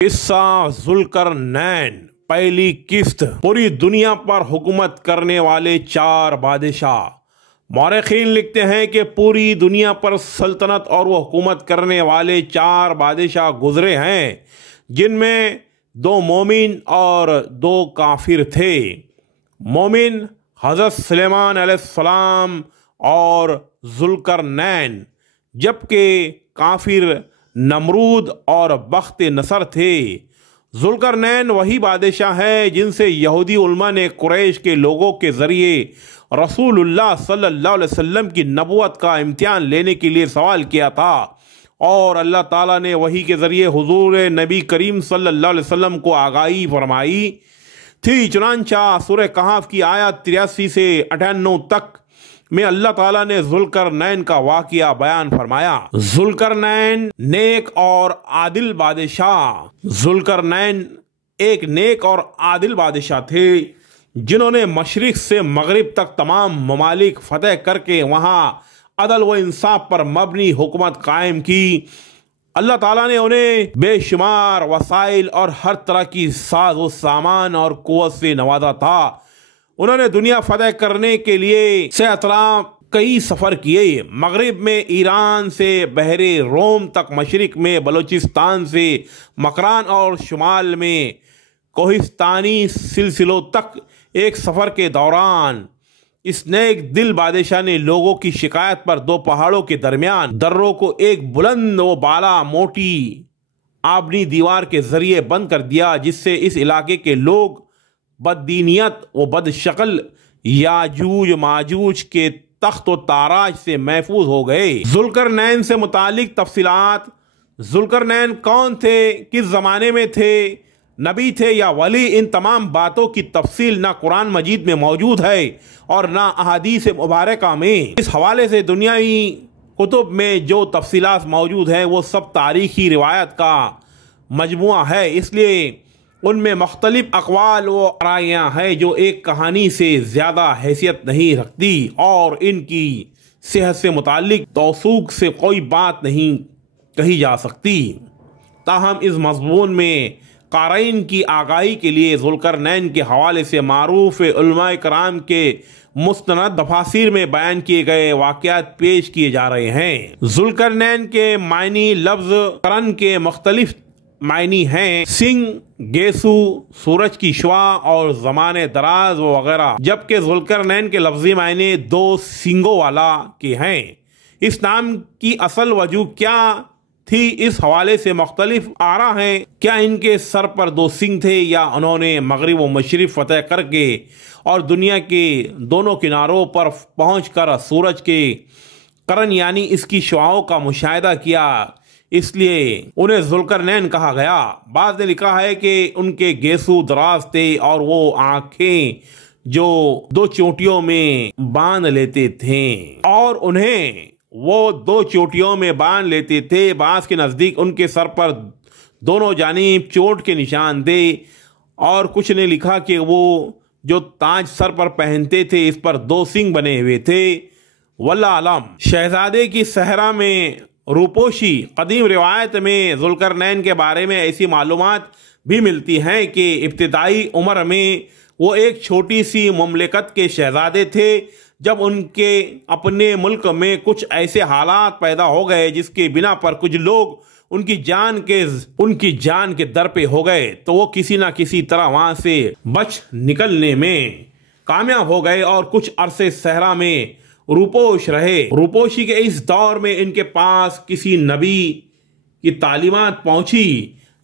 किस्सा जुल्करनैन। पहली किस्त। पूरी दुनिया पर हुकूमत करने वाले 4 बादशाह। मौरखीन लिखते हैं कि पूरी दुनिया पर सल्तनत और वो हुकूमत करने वाले 4 बादशाह गुजरे हैं, जिनमें 2 मोमिन और 2 काफिर थे। मोमिन हज़रत सुलेमान अलैहिस्सलाम और जुल्करनैन, जबकि काफिर नमरूद और बख्त नसर थे। जुल्करनैन वही बादशाह है जिनसे यहूदी उलमा ने कुरैश के लोगों के ज़रिए रसूलुल्लाह सल्लल्लाहु अलैहि वसल्लम की नबुवत का इम्तिहान लेने के लिए सवाल किया था, और अल्लाह ताला ने वही के ज़रिए हुजूर नबी करीम सल्लल्लाहु अलैहि वसल्लम को आगाही फरमाई थी। चुनांचा सूरह कहफ की आयत 83 से 98 तक में अल्लाह ताला ने जुल्करनैन का वाक़िया बयान फरमाया। जुल्करनैन नेक और आदिल बादशाह। जुल्करनैन एक नेक और आदिल बादशाह थे, जिन्होंने मशरिक से मगरिब तक तमाम ममालिक फतेह करके वहाँ अदल व इंसाफ पर मबनी हुकूमत कायम की। अल्लाह ताला ने उन्हें बेशुमार वसाइल और हर तरह की साज व सामान और कुव्वत से नवाजा था। उन्होंने दुनिया फतेह करने के लिए से अतराफ कई सफ़र किए। मगरिब में ईरान से बहरे रोम तक, मशरिक में बलोचिस्तान से मकरान और शुमाल में कोहिस्तानी सिलसिलों तक एक सफ़र के दौरान इस नेक दिल बादशाह ने लोगों की शिकायत पर 2 पहाड़ों के दरमियान दर्रों को एक बुलंद व बाला मोटी आबनी दीवार के जरिए बंद कर दिया, जिससे इस इलाके के लोग बददीनियत व बदशक्ल याजूज माजूज के तख्त व ताराज से महफूज हो गए। जुल्करनैन से मुतालिक तफसीलात। जुल्करनैन कौन थे, किस ज़माने में थे, नबी थे या वली, इन तमाम बातों की तफसील ना कुरान मजीद में मौजूद है और ना अहादीस मुबारका में। इस हवाले से दुनियावी कुतुब में जो तफसीलात मौजूद हैं वो सब तारीखी रिवायत का मजमुआ है, इसलिए उनमें मुख्तलिफ अक़वाल व रायां हैं जो एक कहानी से ज़्यादा हैसियत नहीं रखती, और इनकी सेहत से मुतालिक तौसूक से कोई बात नहीं कही जा सकती। ताहम इस मज़मून में क़ारीन की आगाही के लिए जुल्करनैन के हवाले से मारूफ उलमाए कराम के मुस्तनद तफासिर में बयान किए गए वाक़यात पेश किए जा रहे हैं। जुल्करनैन के मायनी लफ्ज़ करन के मुख्तलिफ मायनी हैं, सिंह, गेसू, सूरज की शुआ और ज़माने दराज वगैरह, जबकि जुल्करनैन के लफ्ज़ी मायने 2 सींगों वाला के हैं। इस नाम की असल वजह क्या थी, इस हवाले से मुख्तलिफ आरा हैं। क्या इनके सर पर 2 सींग थे, या उन्होंने मगरिब व मशरिक फतेह करके और दुनिया के दोनों किनारों पर पहुँच कर सूरज के करन यानी इसकी शुआओं का मुशाहिदा किया, इसलिए उन्हें जुल्करनैन कहा गया। बाद ने लिखा है कि उनके गेसू दराज थे और वो आंखें जो 2 चोटियों में बांध लेते थे, और उन्हें वो 2 चोटियों में बांध लेते थे। बांस के नज़दीक उनके सर पर दोनों जानिब चोट के निशान थे, और कुछ ने लिखा कि वो जो ताज सर पर पहनते थे इस पर 2 सींग बने हुए थे। वल्लाह आलम। शहजादे की सहरा में रूपोशी। कदीम रिवायत में जुल्करनैन के बारे में ऐसी मालूमात भी मिलती हैं कि इब्तिदाई उम्र में वो एक छोटी सी मुमलिकत के शहजादे थे, जब उनके अपने मुल्क में कुछ ऐसे हालात पैदा हो गए जिसके बिना पर कुछ लोग उनकी जान के दर पे हो गए, तो वो किसी ना किसी तरह वहां से बच निकलने में कामयाब हो गए और कुछ अरसे सहरा में रूपोश रहे। रूपोशी के इस दौर में इनके पास किसी नबी की तालीमात पहुंची।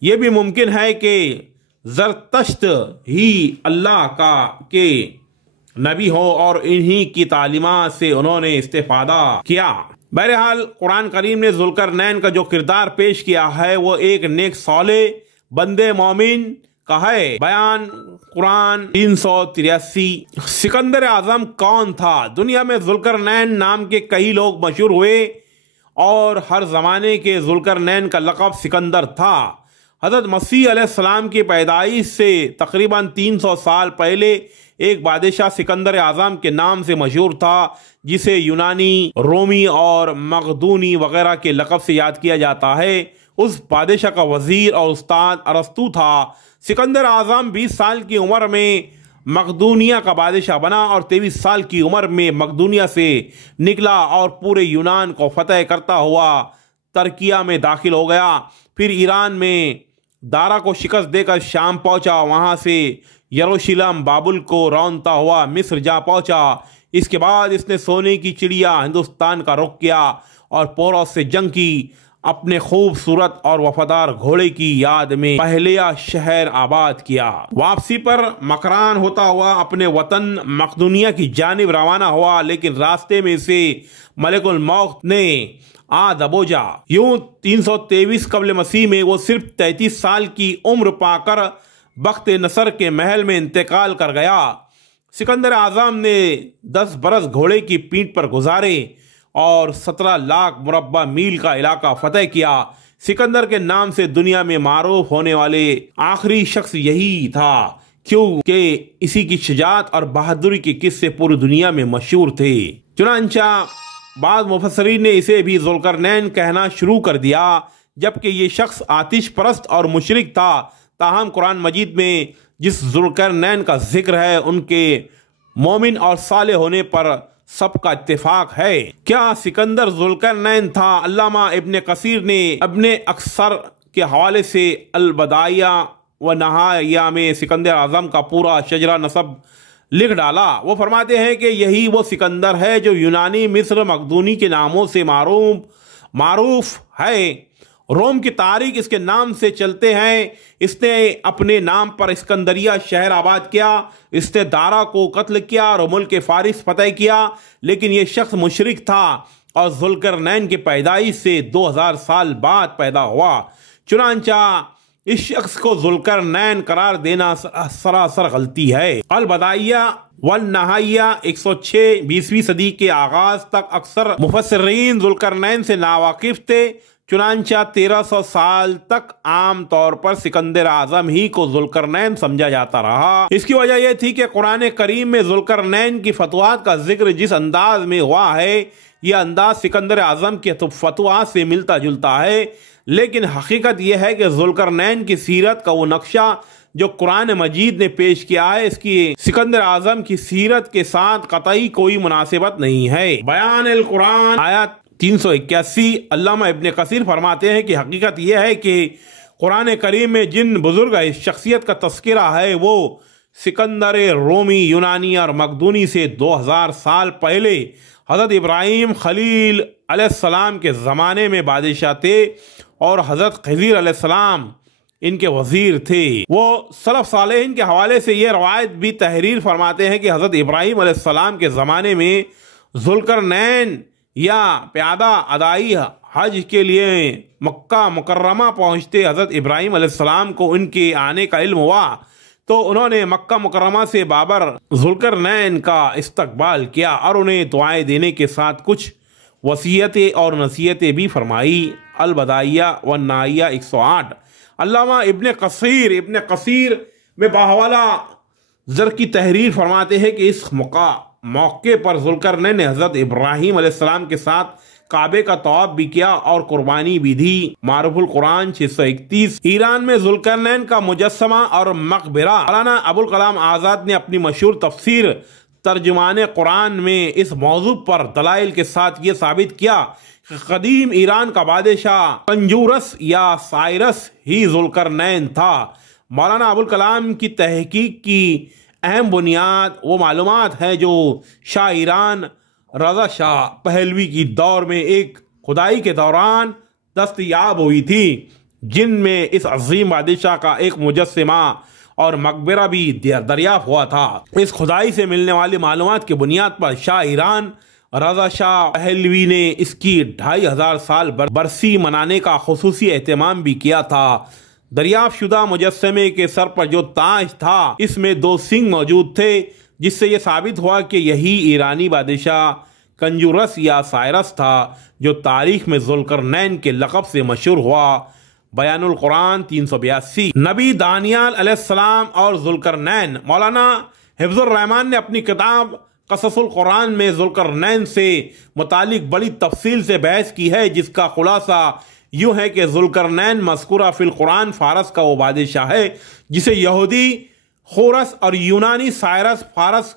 ये भी मुमकिन है कि ज़रतश्त ही अल्लाह के नबी हो और इन्हीं की तालीमात से उन्होंने इस्तेफादा किया। बहरहाल कुरान करीम ने जुल्करनैन का जो किरदार पेश किया है वो एक नेक सौले बंदे मोमिन का है। बयान कुरान 383। सिकंदर आजम कौन था? दुनिया में जुल्करनैन नाम के कई लोग मशहूर हुए और हर जमाने के जुल्करनैन का लक़ब सिकंदर था। हज़रत मसीह अलैहिस्सलाम की पैदाइश से तकरीबन 300 साल पहले एक बादशाह सिकंदर आजम के नाम से मशहूर था, जिसे यूनानी, रोमी और मकदूनी वगैरह के लक़ब से याद किया जाता है। उस बादशाह का वजीर और उस्ताद अरस्तु था। सिकंदर आजम 20 साल की उम्र में मकदूनिया का बादशाह बना और 23 साल की उम्र में मकदूनिया से निकला और पूरे यूनान को फतह करता हुआ तुर्किया में दाखिल हो गया। फिर ईरान में दारा को शिकस्त देकर शाम पहुंचा, वहां से यरूशलेम बाबुल को रौंदता हुआ मिस्र जा पहुंचा। इसके बाद इसने सोने की चिड़िया हिंदुस्तान का रुख किया और पोरस से जंग की। अपने खूबसूरत और वफादार घोड़े की याद में पहलिया शहर आबाद किया। वापसी पर मकरान होता हुआ अपने वतन मकदूनिया की जानिब रवाना हुआ, लेकिन रास्ते में से मलिकुल मौत ने आ दबोचा। यूं 323 कबल मसीह में वो सिर्फ 33 साल की उम्र पाकर बख्त नसर के महल में इंतकाल कर गया। सिकंदर आजम ने 10 बरस घोड़े की पीठ पर गुजारे और 17 लाख मुरब्बा मील का इलाका फतेह किया। सिकंदर के नाम से दुनिया में मारूफ होने वाले आखिरी शख्स यही था, क्योंकि इसी की शुजाअत और बहादुरी के किस्से पूरी दुनिया में मशहूर थे। चुनांचा बाद मुफस्सरीन ने इसे भी जुल्करनैन कहना शुरू कर दिया, जबकि ये शख्स आतिश परस्त और मुशरिक था। ताहम कुरान मजीद में जिस जुल्करनैन का जिक्र है, उनके मोमिन और साले होने पर सबका इत्तेफाक है। क्या सिकंदर जुल्करनैन था? अल्लामा इब्ने कसीर ने अपने अक्सर के हवाले से अल-बदाइया व नहाया में सिकंदर आजम का पूरा शजरा नसब लिख डाला। वो फरमाते हैं कि यही वो सिकंदर है जो यूनानी, मिस्र, मकदूनी के नामों से मारूफ है। रोम की तारीख इसके नाम से चलते हैं। इसने अपने नाम पर इस्कंदरिया शहर आबाद किया। इसने दारा को कत्ल किया और मुल्क फारिस फतेह किया, लेकिन यह शख्स मुशरिक था और जुल्करनैन की पैदाइश से 2000 साल बाद पैदा हुआ। चुनांचा इस शख्स को जुल्करनैन करार देना सरासर गलती है। अल-बदाइया वन नहाइया 106 20वीं सदी के आगाज तक अक्सर मुफस्सिरीन जुल्करनैन से नावाकिफ थे। चुनांचा 1300 साल तक आम तौर पर सिकंदर आजम ही को जुल्करनैन समझा जाता रहा। इसकी वजह यह थी कि कुरान करीम में जुल्करनैन की फतवात का जिक्र जिस अंदाज में हुआ है, यह अंदाज सिकंदर आजम के फतवात से मिलता जुलता है। लेकिन हकीकत यह है कि जुल्करनैन की सीरत का वो नक्शा जो कुरान मजीद ने पेश किया है, इसकी सिकंदर आजम की सीरत के साथ कतई कोई मुनासिबत नहीं है। बयान अल कुरान आयत 381 अल्लामा इब्ने कसीर फरमाते हैं कि हकीकत यह है कि कुरान करीम में जिन बुजुर्ग शख्सियत का तस्करा है, वो सिकंदर रोमी, यूनानी और मकदूनी से 2000 साल पहले हज़रत इब्राहिम खलील अलैहिस्सलाम के ज़माने में बादशाह थे और हज़रत खज़ीर अलैहिस्सलाम इनके वजीर थे। वो सलफ सालेहीन के हवाले से ये रवायत भी तहरीर फरमाते हैं कि हज़रत इब्राहिम अलैहिस्सलाम के ज़माने में जुल्करनैन या प्यादा अदाई हज के लिए मक्का मुकर्रमा पहुंचते हज़रत इब्राहिम अलैहिस्सलाम को उनके आने का इल्म हुआ, तो उन्होंने मक्का मुकर्रमा से बाबर जुल्करनैन का इस्तकबाल किया और उन्हें दुआएं देने के साथ कुछ वसीयतें और नसीहतें भी फरमाई। अल-बदाइया व नाइया 108 अल्लामा इब्ने कसीर में बाहवाला जर की तहरीर फरमाते हैं कि इस मौके पर जुल्करनैन ने हज़रत इब्राहिम अलैहिस्सलाम के साथ काबे का तवाफ भी किया और कुर्बानी भी दी। मारूफुल कुरान 631। ईरान में जुल्करनैन का मुजस्समा और मकबरा। मौलाना अबुल कलाम आज़ाद ने अपनी मशहूर तफसीर तर्जुमाने कुरान में इस मौजू पर दलाइल के साथ ये साबित किया कि कदीम ईरान का बादशाह कंजूरस या साइरस ही जुल्करनैन था। मौलाना अबुल कलाम की तहकीक की अहम बुनियाद वो मालूमात है जो शाह ईरान रजा शाह पहलवी की दौर में एक खुदाई के दौरान दस्तयाब हुई थी, जिनमें इस अजीम बादशाह का एक मुजस्समा और मकबरा भी दरियाफ्त हुआ था। इस खुदाई से मिलने वाली मालूमात की बुनियाद पर शाह ईरान रजा शाह पहलवी ने इसकी 2500 साल बरसी मनाने का खुसूसी एहतमाम भी किया था। दरियाफ्त शुदा मुजस्समे के सर पर जो ताज था, इसमें 2 सिंग मौजूद थे, जिससे यह साबित हुआ कि यही ईरानी बादशाह कंजूरस या साइरस था जो तारीख में जुल्करनैन के लक़ब से मशहूर हुआ। बयानुल कुरान 382। नबी दानियाल अलैहिस्सलाम और जुल्करनैन। मौलाना हिफ्ज़ुर रहमान ने अपनी किताब क़ससुल कुरान में जुल्करनैन से मुतालिक बड़ी तफसील से बहस की है, जिसका खुलासा यूं है कि जुल्करनैन मज़कूरा फिल कुरान फारस का वो बादशाह है जिसे यहूदी खोरस और यूनानी सायरस फारस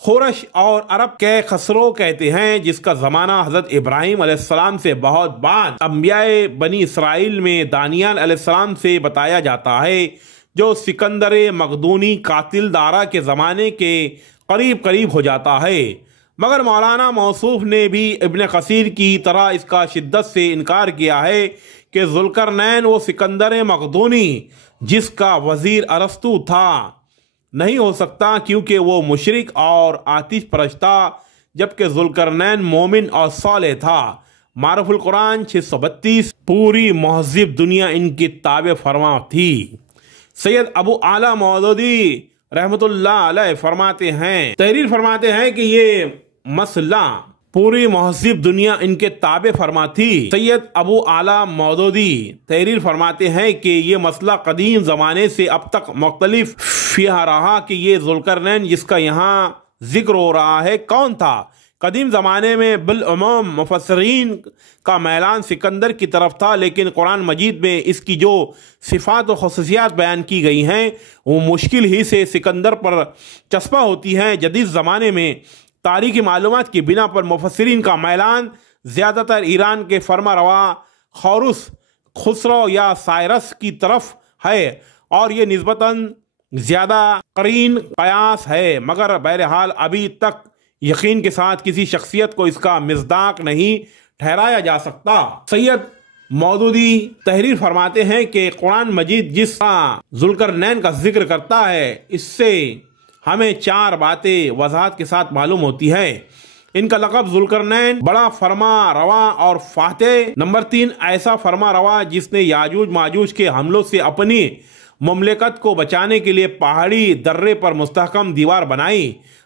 खोरश और अरब के खसरो कहते हैं, जिसका ज़माना हज़रत इब्राहीम अलैहिस्सलाम से बहुत बाद अंबियाए बनी इसराइल में दानियाल अलैहिस्सलाम से बताया जाता है, जो सिकंदर मकदूनी कातिल दारा के ज़माने के करीब करीब हो जाता है। मगर मौलाना मौसूफ ने भी इब्न कसीर की तरह इसका शिद्दत से इनकार किया है कि जुल्करनैन वो सिकंदर मकदूनी जिसका वज़ीर अरस्तु था नहीं हो सकता, क्योंकि वो मुशरिक और आतिश परस्त था, जबकि जुल्करनैन मोमिन और सालेह था। मारुफुल कुरान 632। पूरी महज़िब दुनिया इनकी ताबे फरमा थी। सैयद अबू आला मौदूदी रहमतुल्लाह अलैह फरमाते हैं, तहरीर फरमाते हैं कि ये मसला पूरी महज़िब दुनिया इनके ताबे फरमा थी। सैयद अबू आला मौदूदी तहरीर फरमाते हैं कि ये मसला कदीम ज़माने से अब तक मुख्तलिफ फिया रहा कि ये जुल्करनैन जिसका यहाँ जिक्र हो रहा है कौन था। कदीम ज़माने में बिलउमूम मुफस्सिरीन का मैलान सिकंदर की तरफ था, लेकिन कुरान मजीद में इसकी जो सिफ़ात और ख़ुसूसियात बयान की गई हैं वो मुश्किल ही से सिकंदर पर चस्पा होती हैं। जदीद ज़माने में तारीख़ी मालूमात की बिना पर मुफस्सिरीन का मैलान ज़्यादातर ईरान के फरमा रवा खोरुस खुसरो या सायरस की तरफ है और ये निस्बतन ज़्यादा करीन कयास है, मगर बहरहाल अभी तक यकीन के साथ किसी शख्सियत को इसका मिज़दाक नहीं ठहराया जा सकता। सैयद मौदूदी तहरीर फरमाते हैं कि कुरान मजीद जिस जुल्करनैन का जिक्र करता है इससे हमें 4 बातें वजाहत के साथ मालूम होती है। इनका लक़ब जुल्करनैन बड़ा फरमा रवा और फातेह। नंबर 3 ऐसा फरमा रवा जिसने याजूज माजूज के हमलों से अपनी मुमलिकत को बचाने के लिए पहाड़ी दर्रे पर मुस्तहकम दीवार बनाई।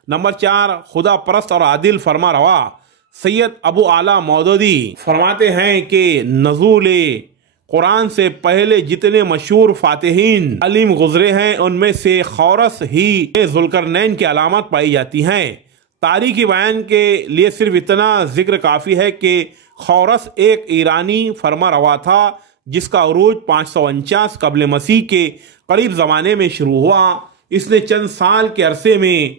नंबर 4 खुदा परस्त और आदिल फरमा रवा। सैयद अबू आला मौदूदी फरमाते हैं कि नज़ूल कुरान से पहले जितने मशहूर फातिहीन अलीम गुजरे हैं उनमें से खोरस ही जुल्करनैन की अलामत पाई जाती हैं। तारीख़ी बयान के लिए सिर्फ इतना जिक्र काफ़ी है कि खोरस एक ईरानी फरमा रवा था जिसका उरूज 549 कबल मसीह के करीब ज़माने में शुरू हुआ। इसने चंद साल के अरसे में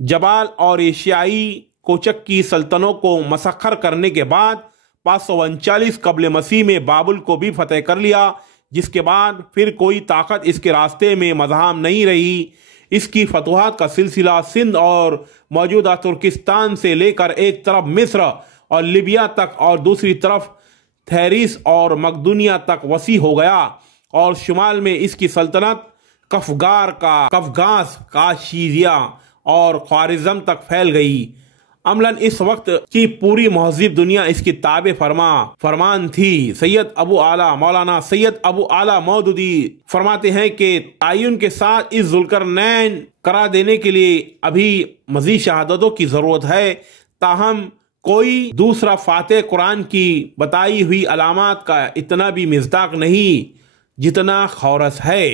जबाल और एशियाई कोचक की सल्तनों को मसख्खर करने के बाद 539 कबल मसीह में बाबुल को भी फतेह कर लिया, जिसके बाद फिर कोई ताकत इसके रास्ते में मज़ाहम नहीं रही। इसकी फतवाहत का सिलसिला सिंध और मौजूदा तुर्किस्तान से लेकर एक तरफ मिस्र और लिबिया तक और दूसरी तरफ थेरिस और मकदूनिया तक वसी हो गया और शुमाल में इसकी सल्तनत कफगास काशीजिया और ख्वारिज़म तक फैल गई। अमलन इस वक्त की पूरी महज़िब दुनिया इसकी ताबे फरमान थी। सैयद अबू आला मौलाना सैयद अबू आला मौदूदी फरमाते हैं कि तायुन के साथ इस जुल्करनैन करा देने के लिए अभी मज़ीद शहादतों की ज़रूरत है, ताहम कोई दूसरा फातेह कुरान की बताई हुई अलामात का इतना भी मिज़दाक नहीं जितना खोरस है।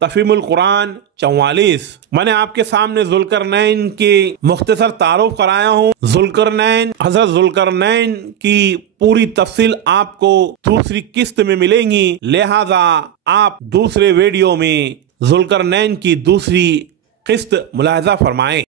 तफ़हीमुल कुरान 44। मैंने आपके सामने जुल्करनैन के मुख्तसर तारुफ कराया हूँ। हज़रत जुल्करनैन की पूरी तफसील आपको दूसरी किस्त में मिलेंगी, लिहाजा आप दूसरे वीडियो में जुल्करनैन की दूसरी किस्त मुलाहजा फरमाएं।